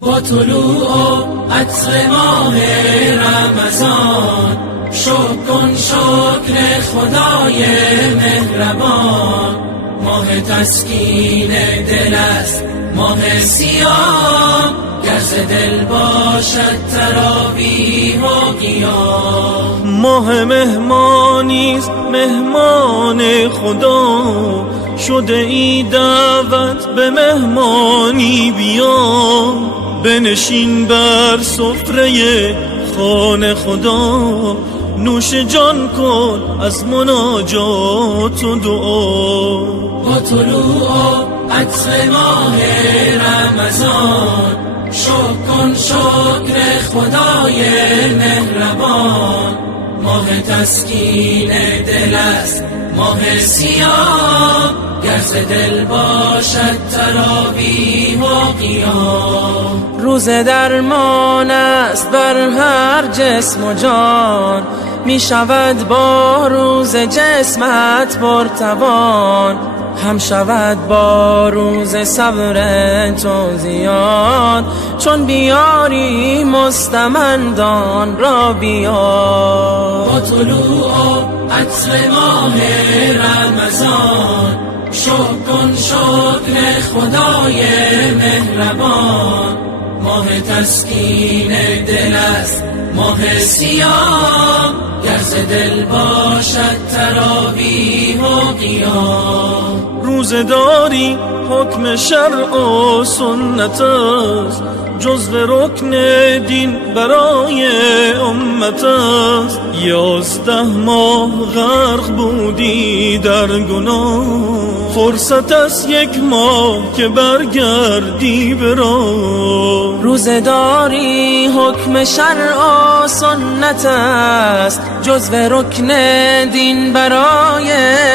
با طلوع عطر ماه رمضان شکر کن شکر خدای مهربان. ماه تسکین دل است ماه سیاه، گر ز دل باشد تراویح و قیام. ماه مهمانیست مهمان خدا، شده ای دعوت به مهمانی بیا. بنشین بر سفره خانه خدا، نوش جان کن از مناجات و دعا. با طلوع عطر ماه رمضان شکر کن شکر خدای مهربان. ماه تسکین دل است ماه سیاه، گر ز دل باشد تراویح و قیام. روز درمان است بر هر جسم و جان، می شود با روز جسمت پرتوان. هم شود با روز صبر تو زیاد، چون بیاری مستمندان را بیار. با طلوع عطر ماه رمضان شکر کن شکر خدای مهربان. ماه تسکین دل است ماه سیاه، گر ز دل باشد تراویح و قیام. روزه داری حکم شرع و سنت است، جزو رکن دین برای امت است. 11 ماه غرق بودی در گناه، فرصت است 1 ماه که برگردی به راه. روزه داری حکم شرع و سنت است، جزو رکن دین برای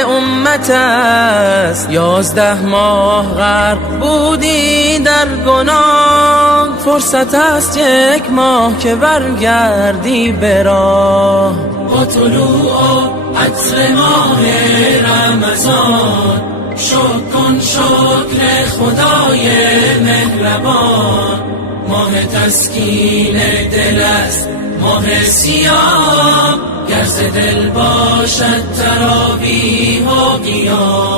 امت است. 11 ماه غرق بودی در گناه، فرصت است 1 ماه که برگردی به راه. با طلوع عطر ماه رمضان شکر کن شکر خدای مهربان. ماه تسکین دل است ماه سیاه، گر ز دل باشد تراویح و قیام.